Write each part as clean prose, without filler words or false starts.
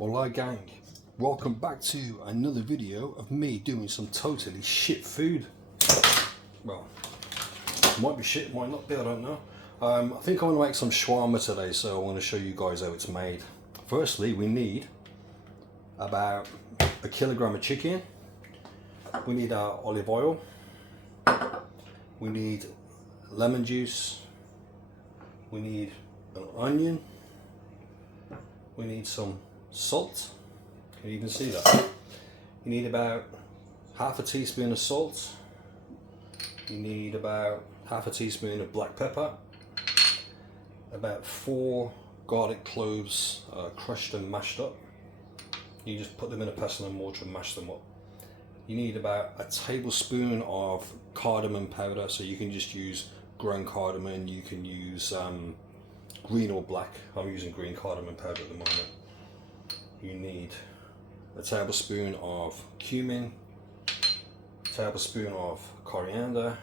Hola gang, welcome back to another video of me doing some totally shit food. Well, might be shit, might not be, I don't know. I think I want to make some shawarma today, so I want to show you guys how it's made. Firstly, we need about a kilogram of chicken. We need our olive oil. We need lemon juice. We need an onion. We need some salt. Can you even see that? You need about half a teaspoon of salt. You need about half a teaspoon of black pepper. About 4 garlic cloves crushed and mashed up. You just put them in a pestle and mortar and mash them up. You need about a tablespoon of cardamom powder, so you can just use ground cardamom, you can use green or black. I'm using green cardamom powder at the moment. You need a tablespoon of cumin, a tablespoon of coriander,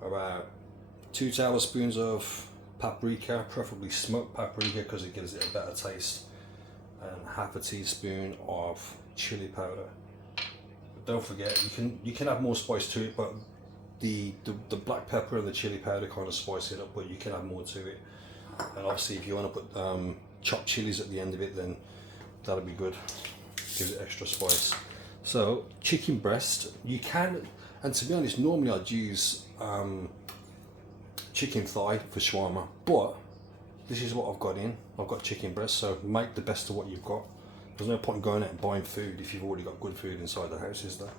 about 2 tablespoons of paprika, preferably smoked paprika because it gives it a better taste, and half a teaspoon of chili powder. But don't forget, you can add more spice to it, but the black pepper and the chili powder kind of spice it up, but you can add more to it. And obviously if you want to put chopped chilies at the end of it, then that'll be good, gives it extra spice. So chicken breast, you can, and to be honest, normally I'd use chicken thigh for shawarma, but this is what I've got in. I've got chicken breast, so make the best of what you've got. There's no point in going out and buying food if you've already got good food inside the house, is there?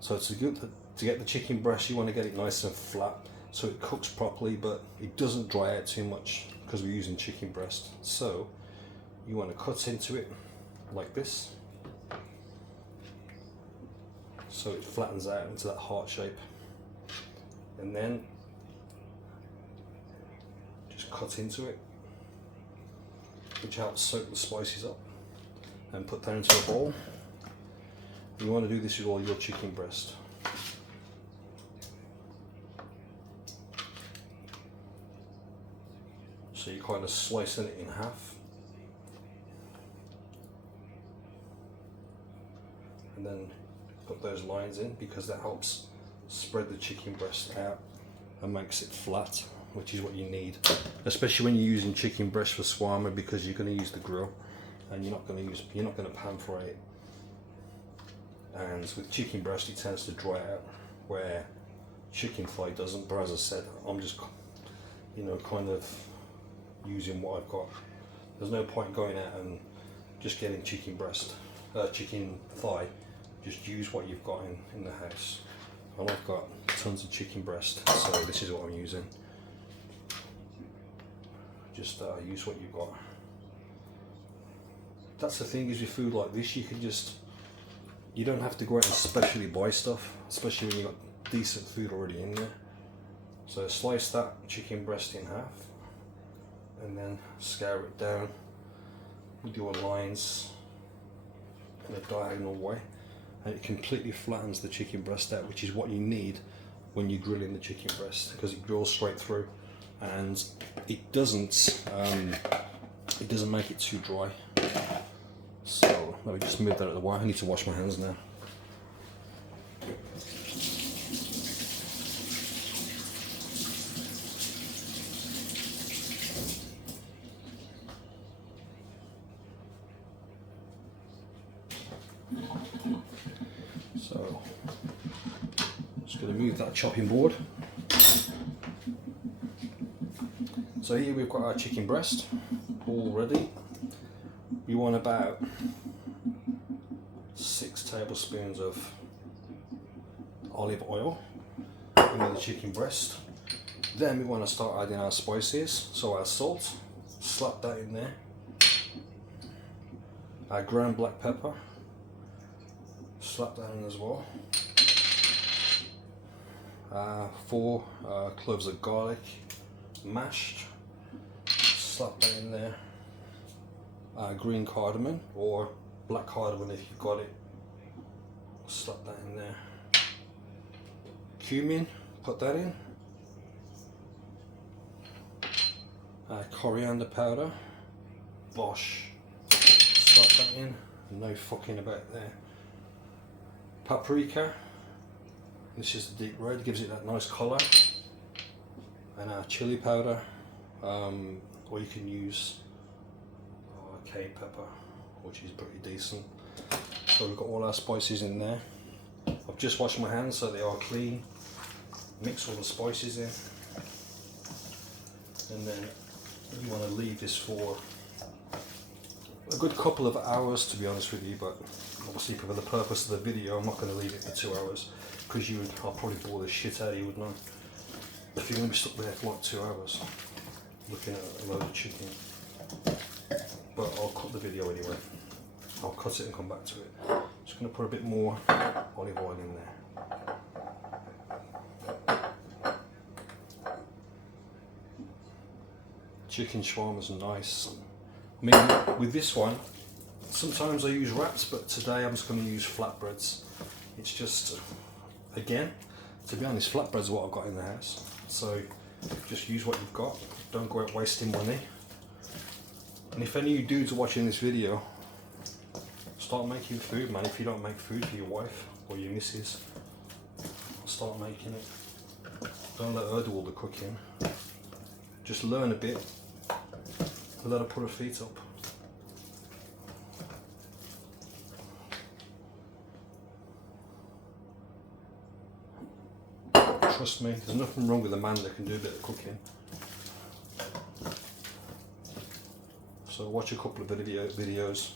So it's good to get the chicken breast. You want to get it nice and flat so it cooks properly, but it doesn't dry out too much because we're using chicken breast. So you want to cut into it like this, so it flattens out into that heart shape, and then just cut into it, which helps soak the spices up, and put that into a bowl. You want to do this with all your chicken breast. So you're kind of slicing it in half, and then put those lines in because that helps spread the chicken breast out and makes it flat, which is what you need, especially when you're using chicken breast for shawarma, because you're going to use the grill and you're not going to pan fry it. And with chicken breast it tends to dry out, where chicken thigh doesn't. But as I said, I'm just kind of using what I've got. There's no point going out and just getting chicken thigh. Just use what you've got in the house. And I've got tons of chicken breast, so this is what I'm using. Just use what you've got. That's the thing, is with food like this, you don't have to go out and specially buy stuff, especially when you've got decent food already in there. So slice that chicken breast in half, and then scour it down with your lines in a diagonal way, and it completely flattens the chicken breast out, which is what you need when you're grilling the chicken breast, because it grills straight through, and it doesn't make it too dry. So let me just move that out of the way. I need to wash my hands now. So just going to move that chopping board. So here we've got our chicken breast all ready. We want about 6 tablespoons of olive oil into the chicken breast. Then we want to start adding our spices. So our salt, slap that in there. Our ground black pepper, slap that in as well. 4 cloves of garlic, mashed, slap that in there. Green cardamom or black cardamom if you've got it, slap that in there. Cumin, put that in. Coriander powder, Bosch, slap that in. No fucking about there. Paprika. This is the deep red, gives it that nice colour. And our chili powder. Or you can use cayenne pepper, which is pretty decent. So we've got all our spices in there. I've just washed my hands so they are clean. Mix all the spices in. And then you want to leave this for a good couple of hours, to be honest with you, but obviously for the purpose of the video I'm not going to leave it for 2 hours, because I'll probably bore the shit out of you, wouldn't I, if you're going to be stuck there for like 2 hours looking at a load of chicken. But I'll cut the video anyway. I'll cut it and come back to it. Just going to put a bit more olive oil in there. Chicken shawarma's nice. I mean, with this one, sometimes I use wraps, but today I'm just going to use flatbreads. It's just, again, to be honest, flatbreads are what I've got in the house. So just use what you've got. Don't go out wasting money. And if any of you dudes are watching this video, start making food, man. If you don't make food for your wife or your missus, start making it. Don't let her do all the cooking. Just learn a bit. Let her put her feet up. Trust me, there's nothing wrong with a man that can do a bit of cooking. So watch a couple of videos,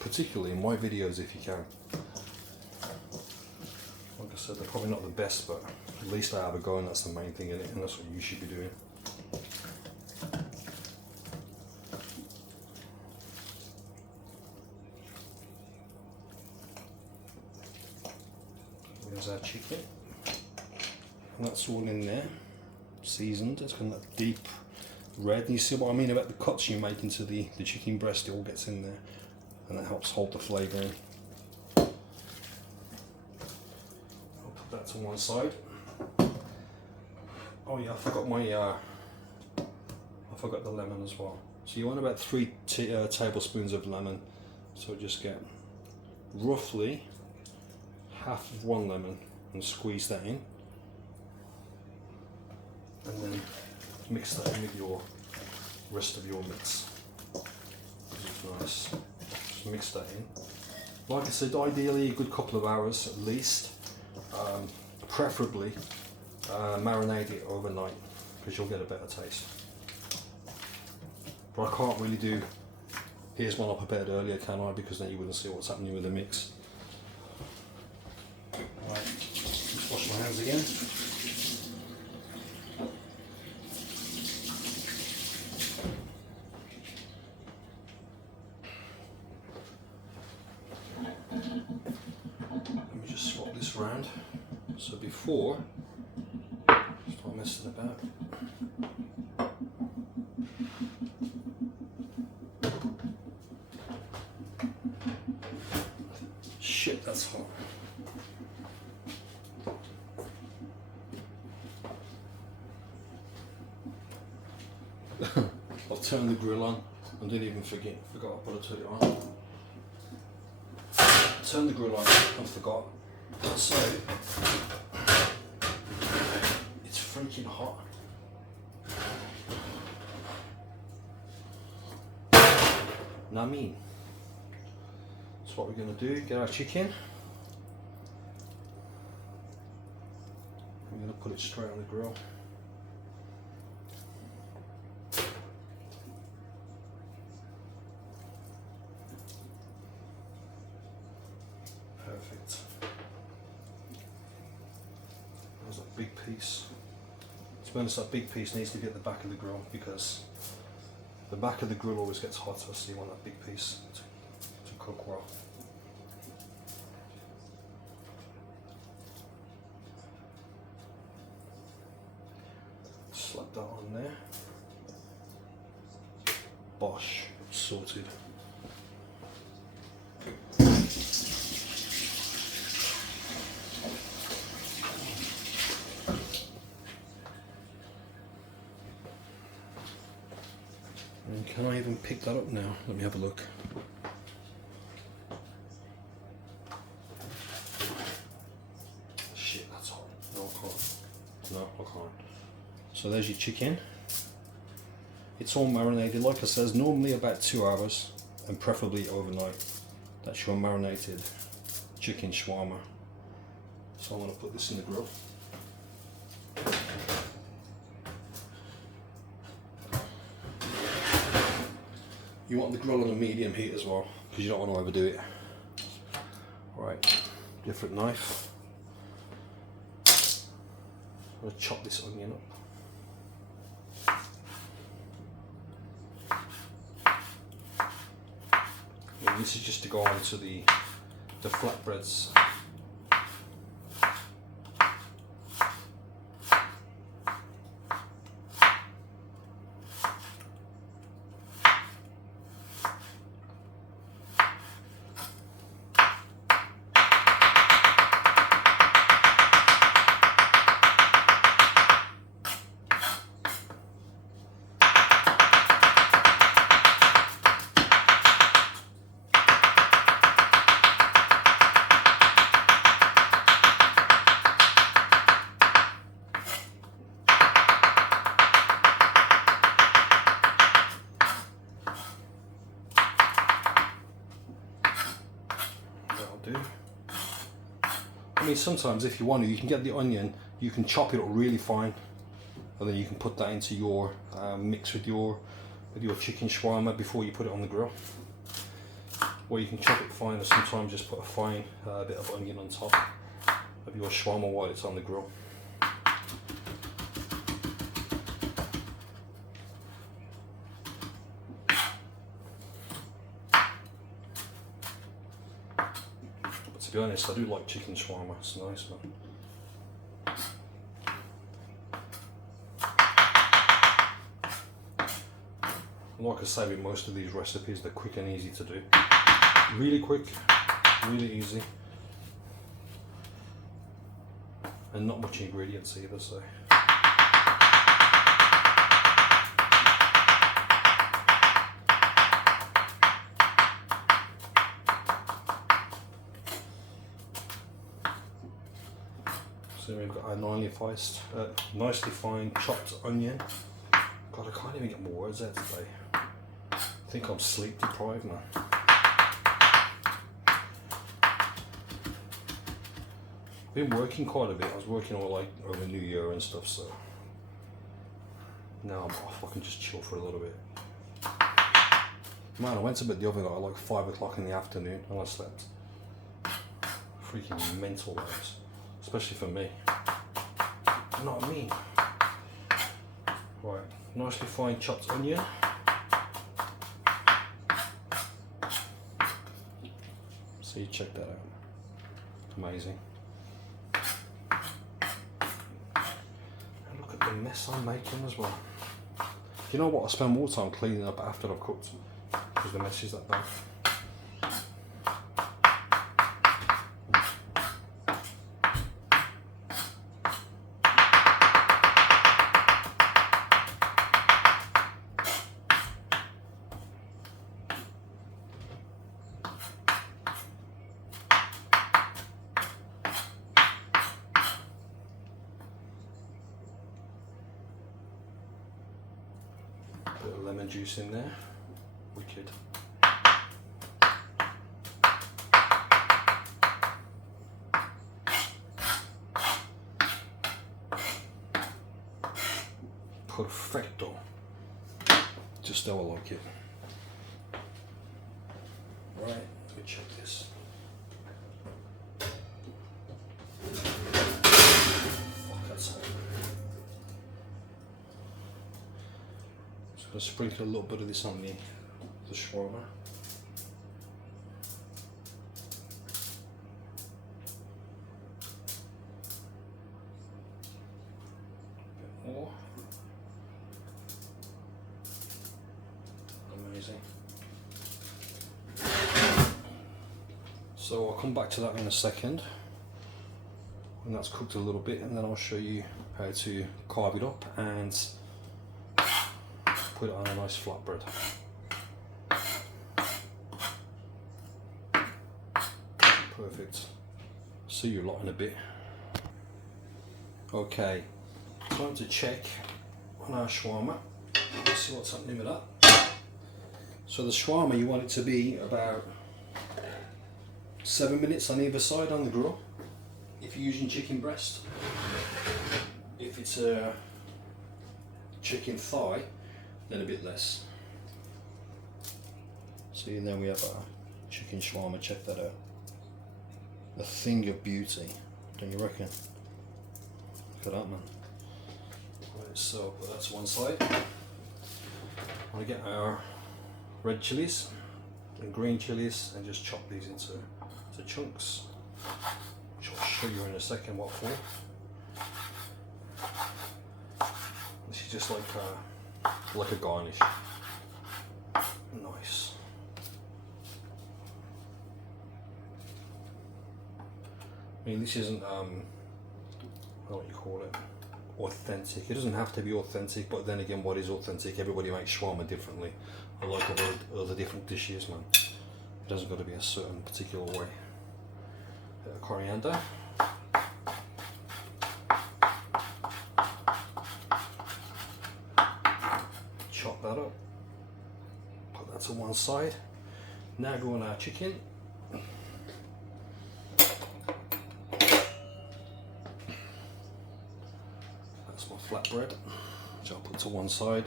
particularly in my videos if you can. Like I said, they're probably not the best, but at least I have a go, and that's the main thing in it, and that's what you should be doing. There's our chicken, and that's all in there, seasoned. It's got that deep red, and you see what I mean about the cuts you make into the chicken breast. It all gets in there, and that helps hold the flavour in. I'll put that to one side. Oh yeah, I forgot the lemon as well. So you want about 3 tablespoons of lemon, so just get roughly half of one lemon and squeeze that in, and then mix that in with your rest of your mix. It's nice. Just mix that in. Like I said, ideally a good couple of hours at least. Preferably marinate it overnight, because you'll get a better taste. But I can't really do here's one I prepared earlier, can I? Because then you wouldn't see what's happening with the mix. Right, let's wash my hands again. Let me just swap this round. So before I start messing about, shit, that's hot. I'll turn the grill on. I didn't even forgot I put it on. Turn the grill on, I forgot. So it's freaking hot. Now I mean, that's what we're going to do. Get our chicken. I'm going to put it straight on the grill. Perfect. That was a big piece. To be honest, that big piece needs to be at the back of the grill, because the back of the grill always gets hotter, so you want that big piece to cook well. Slap that on there. Bosh, sorted. And can I even pick that up now? Let me have a look. So there's your chicken. It's all marinated, like I says, normally about 2 hours and preferably overnight. That's your marinated chicken shawarma. So I'm going to put this in the grill. You want the grill on a medium heat as well, because you don't want to overdo it. Right, different knife. I'm going to chop this onion up. And this is just to go onto the flatbreads. I mean, sometimes if you want to, you can get the onion, you can chop it up really fine, and then you can put that into your mix with your chicken shawarma before you put it on the grill. Or you can chop it fine, and sometimes just put a fine bit of onion on top of your shawarma while it's on the grill. To be honest, I do like chicken shawarma, it's nice, man. Like I say, with most of these recipes, they're quick and easy to do. Really quick, really easy. And not much ingredients either, so. So we've got our nicely fine chopped onion. God, I can't even get my words out today. I think I'm sleep deprived now. I've been working quite a bit. I was working all like over New Year and stuff, so now I'm off. I can just chill for a little bit. Man, I went to bed the other night at like 5 o'clock in the afternoon and I slept. Freaking mental hours. Especially for me. You know what I mean? Right, nicely fine chopped onion. So you check that out. Amazing. And look at the mess I'm making as well. You know what? I spend more time cleaning up after I've cooked because the mess is that bad. Bit of lemon juice in there, wicked. Perfecto, just how I like it. Right, let me check this. Fuck, that's hot. I'll sprinkle a little bit of this on the shawarma. A bit more. Amazing. So I'll come back to that in a second when that's cooked a little bit, and then I'll show you how to carve it up and put it on a nice flatbread. Perfect. See you lot in a bit. Okay, time to check on our shawarma. Let's see what's happening with that. So the shawarma, you want it to be about 7 minutes on either side on the grill. If you're using chicken breast. If it's a chicken thigh, then a bit less. So there we have our chicken shawarma. Check that out. A thing of beauty, don't you reckon? Look at that, man. Right, so put that to one side. I'm going to get our red chilies and green chilies and just chop these into chunks, which I'll show you in a second what for. This is just like a garnish. Nice. I mean, this isn't what you call it, authentic. It doesn't have to be authentic, but then again, what is authentic? Everybody makes shawarma differently. I like other different dishes, man. It doesn't got to be a certain particular way. Bit of coriander. Chop that up. Put that to one side. Now go on our chicken. That's my flatbread, which I'll put to one side.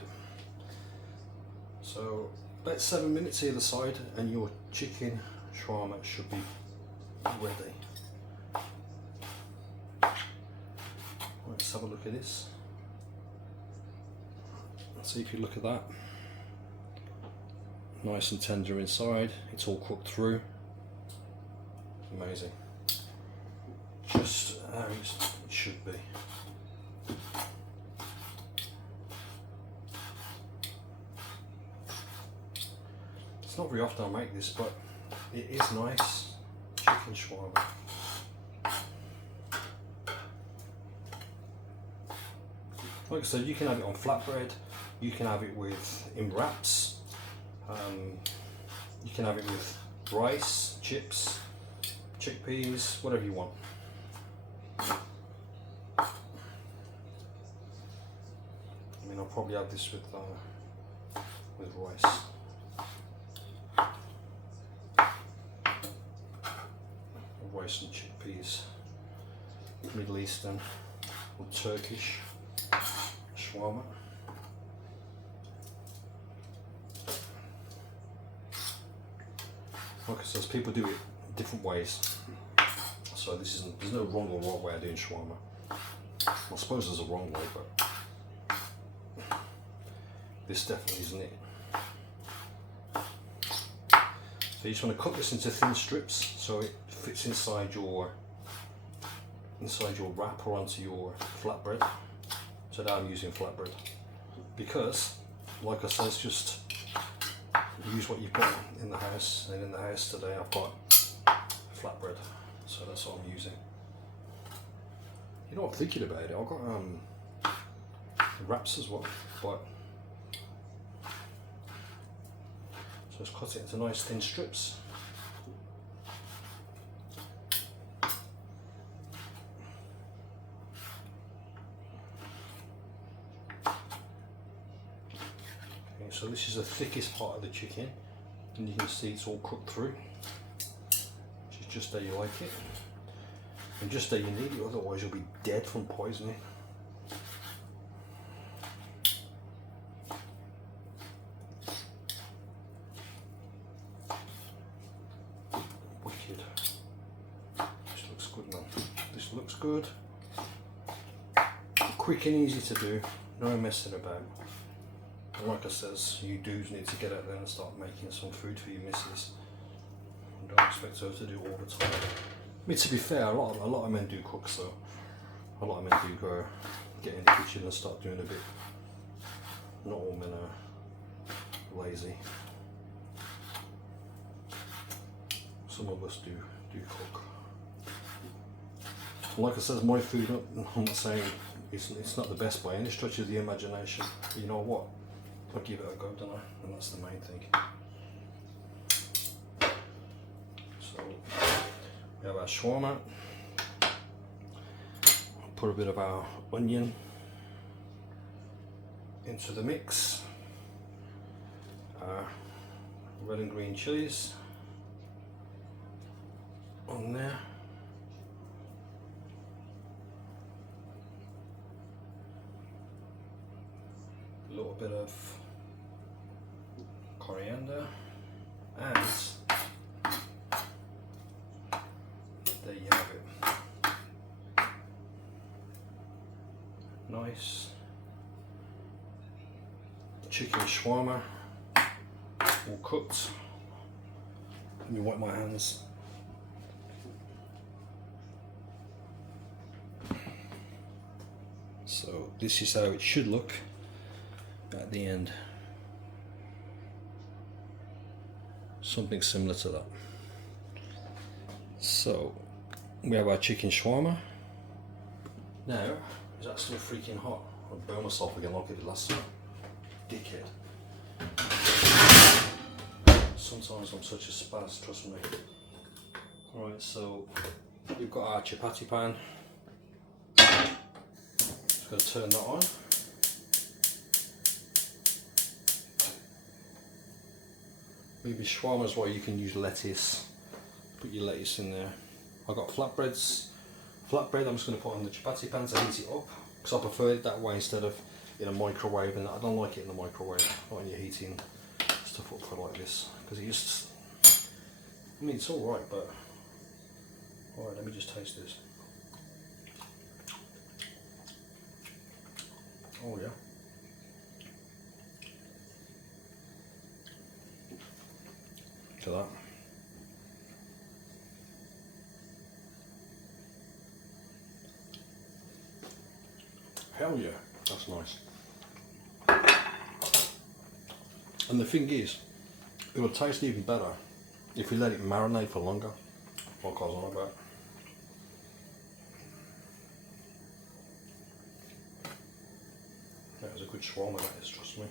So about 7 minutes either side and your chicken shawarma should be ready. Let's have a look at this. See if you look at that. Nice and tender inside, it's all cooked through. Amazing. Just how it should be. It's not very often I make this, but it is nice. Chicken shawarma. Like I said, you can have it on flatbread, you can have it in wraps, you can have it with rice, chips, chickpeas, whatever you want. I mean, I'll probably have this with rice. Rice and chickpeas, Middle Eastern or Turkish shawarma. Like I said, people do it different ways, so there's no wrong or right way of doing shawarma. I suppose there's a wrong way, but this definitely isn't it. So you just want to cut this into thin strips so it fits inside your wrap or onto your flatbread. So now I'm using flatbread because, like I said, it's just use what you've got in the house. And in the house today I've got flatbread, so that's what I'm using. You know, I'm thinking about it, I've got wraps as well, but so let's cut it into nice thin strips. Okay, so this is the thickest part of the chicken, and you can see it's all cooked through, which is just how you like it, and just how you need it, otherwise you'll be dead from poisoning. Good, quick and easy to do, no messing about. And like I says, you dudes need to get out there and start making some food for your missus. Don't expect her to do all the time. I mean, to be fair, a lot of men do cook, so a lot of men do go get in the kitchen and start doing a bit. Not all men are lazy. Some of us do cook. Like I said, my food, I'm not saying it's not the best by any stretch of the imagination, but you know what, I'll give it a go, don't I? And that's the main thing. So we have our shawarma, I'll put a bit of our onion, into the mix. Red and green chilies on there. A little bit of coriander, and there you have it. Nice chicken shawarma, all cooked. Let me wipe my hands. So this is how it should look at the end. Something similar to that. So we have our chicken shawarma. Now, is that still freaking hot? I'll burn myself again like I did last time. Dickhead. Sometimes I'm such a spaz, trust me. Alright, so we've got our chapati pan. Just going to turn that on. Maybe shawarma as well, you can use lettuce. Put your lettuce in there. I've got flatbreads. Flatbread I'm just going to put on the chapati pan to heat it up, because I prefer it that way instead of in a microwave, and I don't like it in the microwave, not when you're heating stuff up for like this, because it just, I mean it's alright, but alright, let me just taste this. Oh yeah. To that. Hell yeah, that's nice. And the thing is, it will taste even better if you let it marinate for longer, like I was on about. That was a good shawarma, that is, trust me.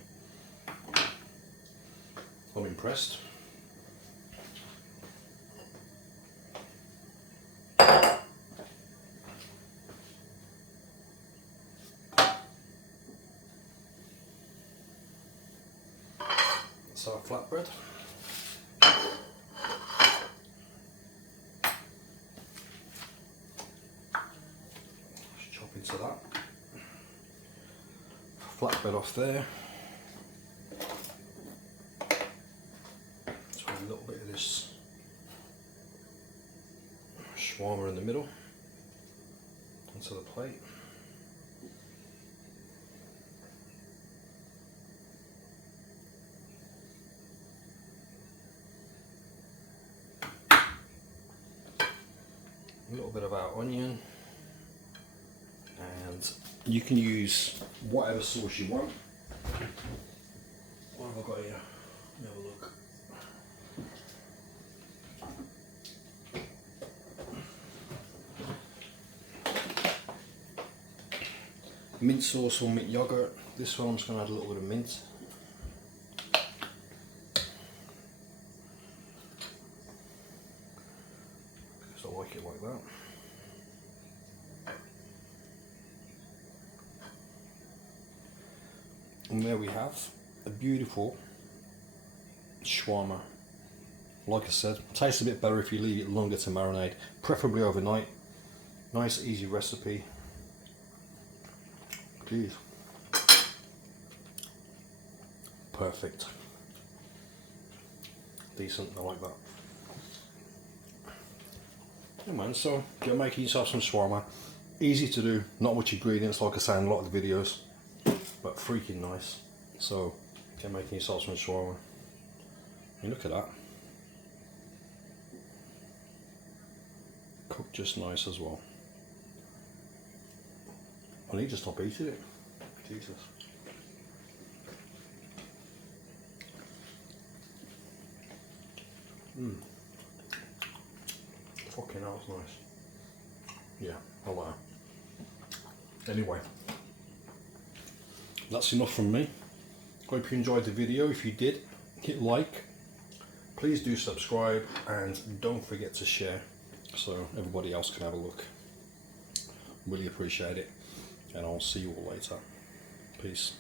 I'm impressed. So our flatbread. Just chop into that. Flatbread off there. Throw a little bit of this shawarma in the middle onto the plate. A little bit of our onion, and you can use whatever sauce you want. What have I got here? Let me have a look. Mint sauce or mint yogurt. This one I'm just going to add a little bit of mint. Because I like it like that. And there we have a beautiful shawarma. Like I said, tastes a bit better if you leave it longer to marinate, preferably overnight. Nice easy recipe. Jeez. Perfect. Decent, I like that. Yeah man, so you're making yourself some shawarma. Easy to do, not much ingredients like I say in a lot of the videos, but freaking nice. So get making yourself some shawarma. And look at that. Cooked just nice as well. I need to stop eating it. Jesus. Fucking hell, that's nice. Yeah, oh wow. Anyway, that's enough from me. Hope you enjoyed the video. If you did, hit like. Please do subscribe and don't forget to share so everybody else can have a look. Really appreciate it. And I'll see you all later. Peace.